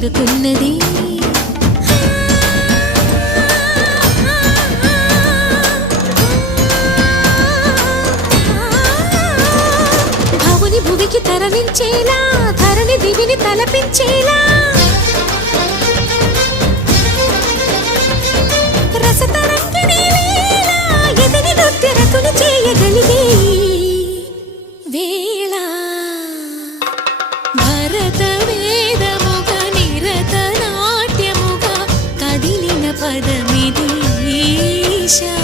చేరుకున్నది భవుని భువికి తరలించేలా ధరణి దివిని తలపించేలా రసతరంగిణి లీల ఎదిని నృత్యరతులు చేయగలిగే వేళ భరత వేదముగ నిరత నాట్యముగా కదిలిన పదమిది ఈశా